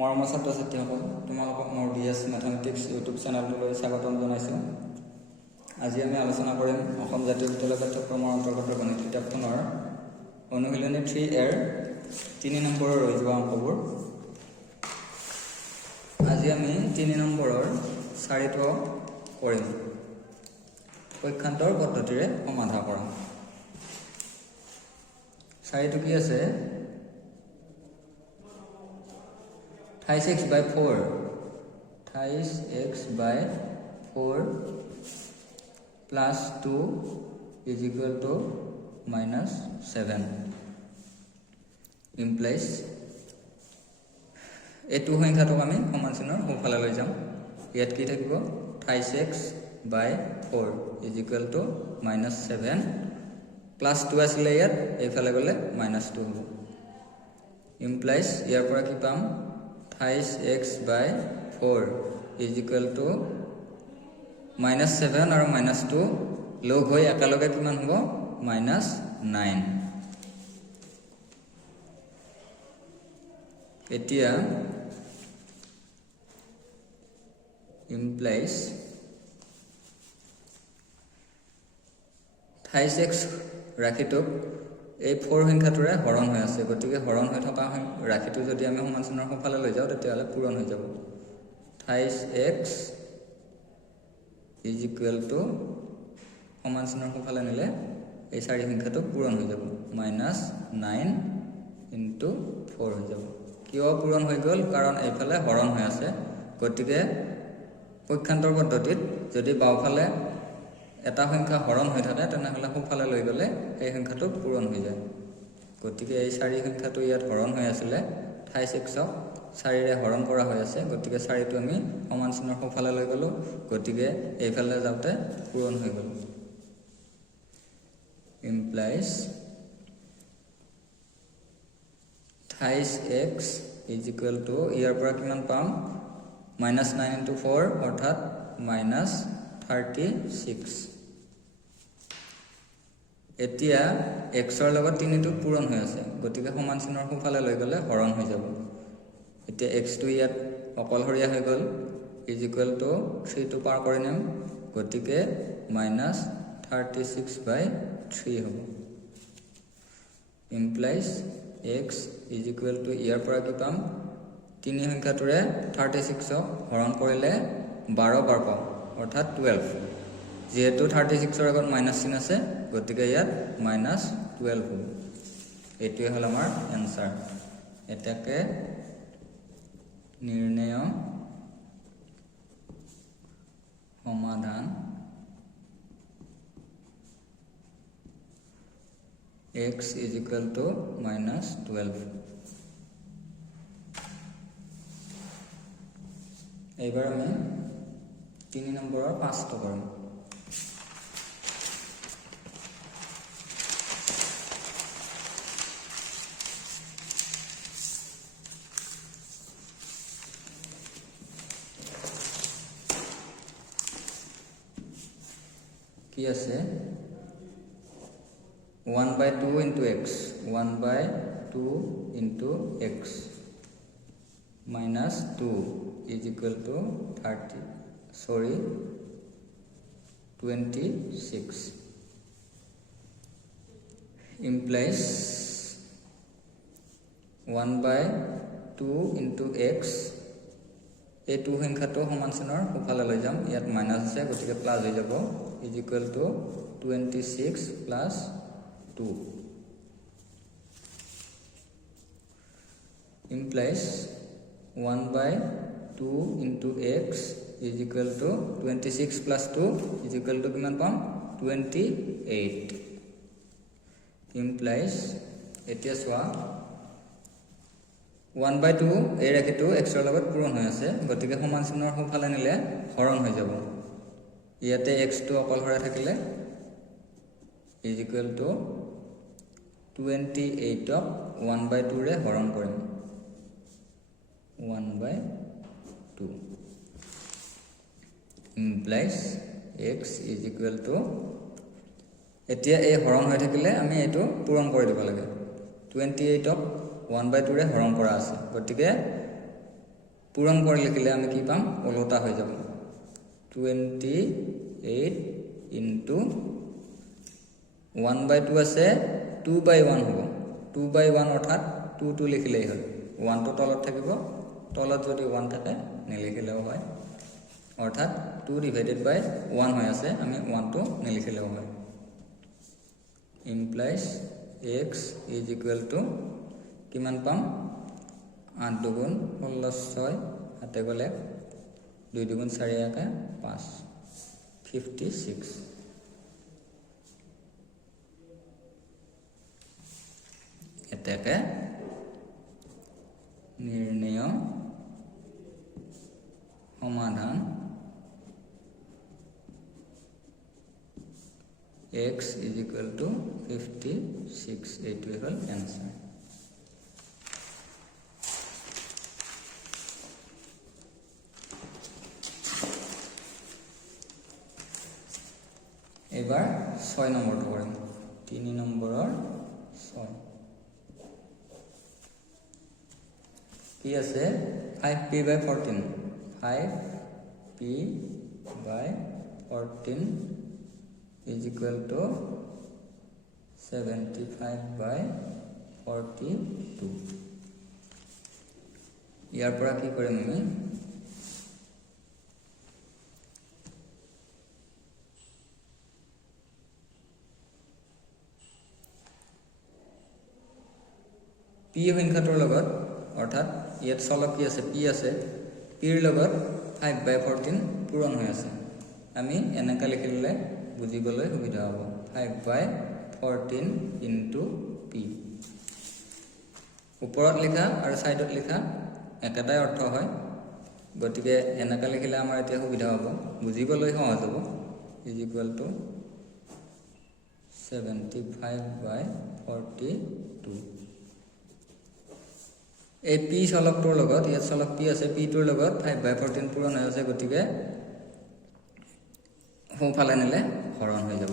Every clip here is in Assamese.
মৰমৰ ছাত্ৰ ছাত্ৰীসকল, তোমালোকক মোৰ DS মেথামেটিক্স ইউটিউব চেনেলটোলৈ স্বাগতম জনাইছোঁ। আজি আমি আলোচনা কৰিম অসম জাতীয় বিদ্যালয় পাঠ্যক্ৰমৰ অন্তৰ্গত গণিত কিতাপখনৰ অনুশীলনী 3A ৰ 3 নম্বৰৰ ৰৈ যোৱা অংকবোৰ। আজি আমি 3 নম্বৰৰ 4টো কৰিম। পক্ষান্তৰ পদ্ধতিৰে সমাধান কৰা। 4টো কি আছে? 28x/4 28x/4 plus 2 is equal to -7 implies এইটো সংখ্যাটোক আমি সমান চিহ্নৰ সোঁফালে লৈ যাম। ইয়াত কি থাকিব? 28x/4 is equal to -7 plus 2 আছিলে, ইয়াত এইফালে গ'লে -2 হ'ব। implies ইয়াৰ পৰা কি পাম? 28x/4 is equal to -7 আৰু -2 লগ হৈ একেলগে কিমান হ'ব? -9। এতিয়া implies 28x ৰাশিটোক এই 4 সংখ্যাটোৰে হৰণ হৈ আছে, গতিকে হৰণ হৈ থকা ৰাশিটো যদি আমি সমান চিহ্নৰ সোঁফালে লৈ যাওঁ তেতিয়াহ'লে পূৰণ হৈ যাব। 28x is equal to সমান চিহ্নৰ সোঁফালে নিলে এই 4 সংখ্যাটো পূৰণ হৈ যাব। -9 × 4 হৈ যাব। কিয় পূৰণ হৈ গ'ল? কাৰণ এইফালে হৰণ হৈ আছে, গতিকে পক্ষান্তৰ পদ্ধতিত যদি বাওঁফালে এটা সংখ্যা হৰণ হৈ থাকে তেনেহ'লে সোঁফালে লৈ গ'লে সেই সংখ্যাটো পূৰণ হৈ যায়। গতিকে এই 4 সংখ্যাটো ইয়াত হৰণ হৈ আছিলে, 28xক 4ৰে হৰণ কৰা হৈ আছে, গতিকে 4টো আমি সমান চিহ্নৰ সোঁফালে লৈ গ'লোঁ, গতিকে এইফালে যাওঁতে পূৰণ হৈ গ'ল। implies 28x is equal to ইয়াৰ পৰা কিমান পাম? -9 × 4 অৰ্থাৎ -36। এতিয়া xৰ লগত 3টো পূৰণ হৈ আছে, গতিকে সমান চিহ্নৰ সোঁফালে লৈ গ'লে হৰণ হৈ যাব। এতিয়া xটো ইয়াত অকলশৰীয়া হৈ গ'ল, is equal to 3টো পাৰ কৰি নিম, গতিকে -36/3 হ'ব। implies x is equal to ইয়াৰ পৰা কি পাম? 3 সংখ্যাটোৰে 36ক হৰণ কৰিলে 12 বাৰ পাম, অৰ্থাৎ 12। যিহেতু 36ৰ আগত মাইনাছ চিন আছে, গতিকে ইয়াত -12 হ'ব। এইটোৱে হ'ল আমাৰ এনচাৰ। এটাকে নিৰ্ণয় সমাধান x is equal to -12। এইবাৰ আমি 3 নম্বৰৰ 5টো কৰিম। কি আছে? 1/2 × x 1/2 × x -2 is equal to 26 implies 1/2 × x এই 2 সংখ্যাটো সমান চিহ্নৰ সোঁফালে লৈ যাম, ইয়াত মাইনাছ আছে, গতিকে প্লাছ হৈ যাব, is equal to 26 + 2 implies 1/2 × x is equal to 26 + 2 is equal to কিমান পাম? 28 implies এতিয়া চোৱা 1/2 এই ৰাশিটো xৰ লগত পূৰণ হৈ আছে, গতিকে সমান চিহ্নৰ সোঁফালে নিলে হৰণ হৈ যাব। ইয়াতে xটো অকলশৰে থাকিলে is equal to 28ক 1/2ৰে হৰণ কৰিম, 1/2 implies x is equal to এতিয়া এই হৰণ হৈ থাকিলে আমি এইটো পূৰণ কৰি দিব লাগে। 28ক 1/2 ৰে হৰণ কৰা আছে, গতিকে পূৰণ কৰি লিখিলে আমি কি পাম ওলোটা হৈ যাব 28 ইনটু 1/2 আছে 2/1 হ'ব 2/1 অৰ্থাৎ 2 লিখিলেই হ'ল 1 টো তলত থাকিব তলত যদি 1 থাকে নিলিখিলেও হয় অৰ্থাৎ 2/1 হৈ আছে আমি 1 টো নিলিখিলেও হয় implies x is equal to কিমান পাম 8 দুগুণ 16 6 হাতে গলে 2 দুগুণ 4 একে 5 56 এটাকে নির্ণয় সমাধান x is equal to 56 এইটো হ'ল answer এবার 6 নম্বৰটো কৰিম 3 নম্বৰৰ 6 কি আছে 5p/14 5p/14 is equal to 75/42 ইয়াৰ পৰা কি কৰিম আমি p সংখ্যাটোৰ লগত অৰ্থাৎ ইয়াত চলক কি আছে p আছে p ৰ লগত 5/14 পূৰণ হৈ আছে আমি এনেকা লিখিলে বুজিবলৈ সুবিধা হ'ব 5/14 ইনটু p ওপৰত লিখা আৰু সাইডত লিখা একেটাই অৰ্থ হয় গতিকে এনেকা লিখিলে আমাৰ এতিয়া সুবিধা হ'ব বুজিবলৈ সহজ হ'ব ইজ ইকুৱেল টু 75/42 এই p চলকটোৰ লগত ইয়াত চলক p আছে p টোৰ লগত 5/14 পূৰণ হৈ আছে গতিকে সোঁফালে নিলে হৰণ হৈ যাব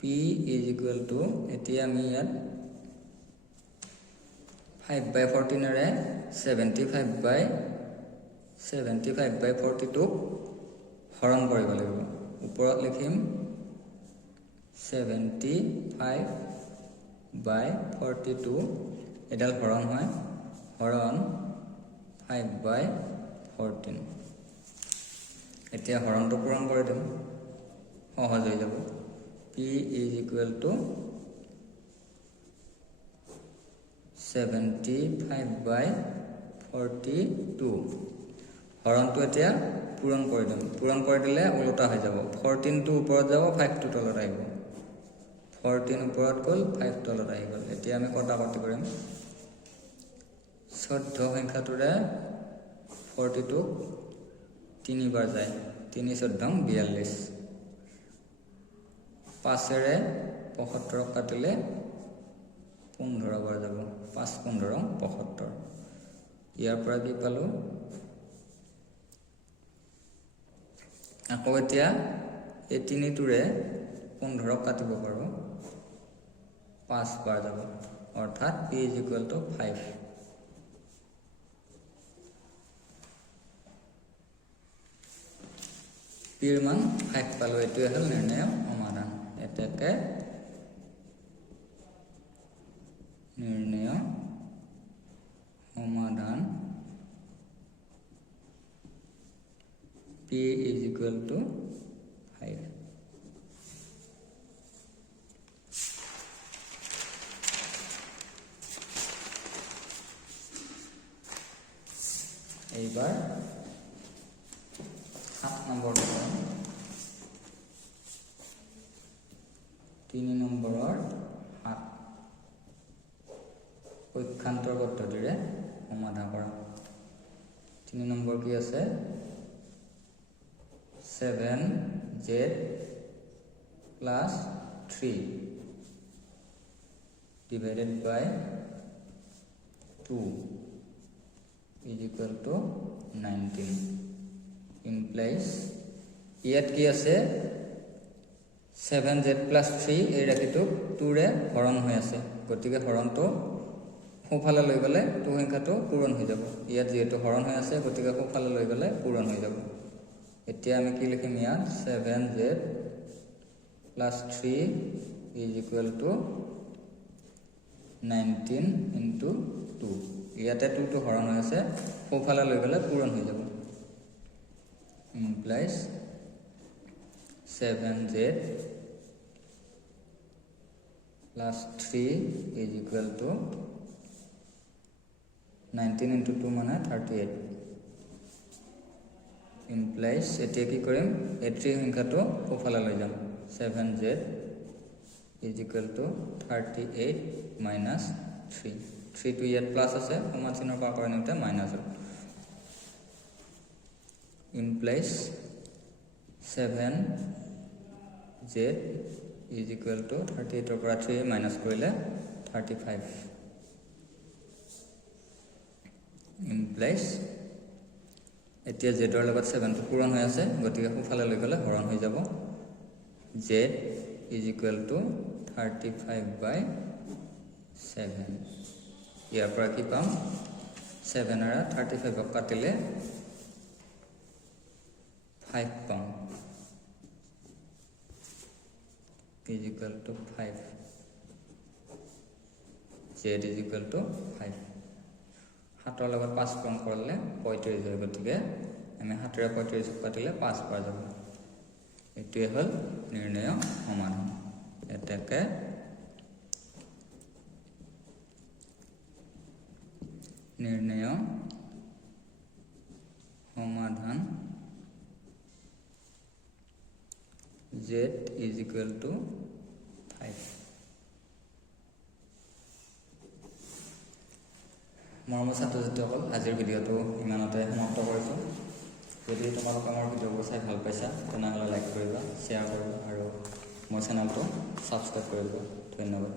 p is equal to এতিয়া আমি ইয়াত 5/14 ৰে 75/42 হৰণ কৰিব লাগিব ওপৰত লিখিম 75/42 এডাল হৰণ হয় হৰণ 5/14 এতিয়া হৰণটো পূৰণ কৰি দিম সহজ হৈ যাব p is equal to 75/42 হৰণটো এতিয়া পূৰণ কৰি দিম পূৰণ কৰি দিলে উল্টা হৈ যাব 14 টো ওপৰত যাব 5 টো তলত আহিব 14 ওপৰত গ'ল 5 তলত আহি গ'ল এতিয়া আমি কটাকটি কৰিম 14 সংখ্যাটোৰে 42 তিনিবাৰ যায় 3 14 42 5ৰে 75 কাটিলে 15 বাৰ যাব 5 15 75 ইয়াৰ পৰা কি পালো আকৌ এতিয়া এই 3 টোৰে 15 কাটিব পাৰো 5 বাৰ যাব অৰ্থাৎ p is equal to 5 p ৰ মান 5 পালো এটোৱে হ'ল নিৰ্ণয় সমাধান এটাকে নিৰ্ণয় সমাধান p is equal to 5 এইবাৰ 7 নম্বৰ 3 নম্বৰৰ 7 পক্ষান্তৰ পদ্ধতিৰে সমাধান কৰা 3 নম্বৰ কি আছে 7z plus 3 divided by 2 is equal to 19 implies ইয়াত কি আছে 7z plus 3 এই ৰাশিটো 2 ৰে হৰণ হৈ আছে গতিকে হৰণটো সোঁফালে লৈ গ'লে টু সংখ্যাটো পূৰণ হৈ যাব ইয়াত যিহেতু হৰণ হৈ আছে গতিকে সোঁফালে লৈ গ'লে পূৰণ হৈ যাব এতিয়া আমি কি লিখিম ইয়াত 7z plus 3 is equal to 19 into 2 ইয়াতে 2 টো হৰণ হৈ আছে সোঁফালে লৈ গ'লে পূৰণ হৈ যাব implies 7z plus 3 is equal to 19 into 2 মানে 38 implies এতিয়া কি কৰিম এই 3 সংখ্যাটো সোঁফালে লৈ যাম 7z is equal to 38 minus 3 3 টো ইয়াত প্লাছ আছে সমান চিহ্নৰ পৰা কৰি নিওঁতে মাইনাছ হ'ব implies 7z is equal to 38 ৰ পৰা 3 মাইনাছ কৰিলে 35 implies এতিয়া z ৰ লগত 7 টো পূৰণ হৈ আছে গতিকে সোঁফালে লৈ গ'লে হৰণ হৈ যাব z is equal to 35 by 7 ইয়াৰ পৰা কি পাম 7 আৰু 35 ক কাটিলে 5 পাম is equal to 5 z is equal to 5 7 লগত 5 পূৰণ কৰিলে 35 হয় গতিকে আমি 7 ৰে 35 কাটিলে 5 পোৱা যাব এটোৱে হ'ল নিৰ্ণয় সমাধান এটাকে নিৰ্ণয় সমাধান z is equal to 5 মৰমৰ ছাত্ৰ-ছাত্ৰীসকল আজিৰ ভিডিঅ'টো ইমানতে সমাপ্ত কৰিছোঁ যদি তোমালোকে আমাৰ ভিডিঅ'বোৰ চাই ভাল পাইছা তেনেহ'লে লাইক কৰিবা শ্বেয়াৰ কৰিবা আৰু মোৰ চেনেলটো ছাবস্ক্ৰাইব কৰিবা ধন্যবাদ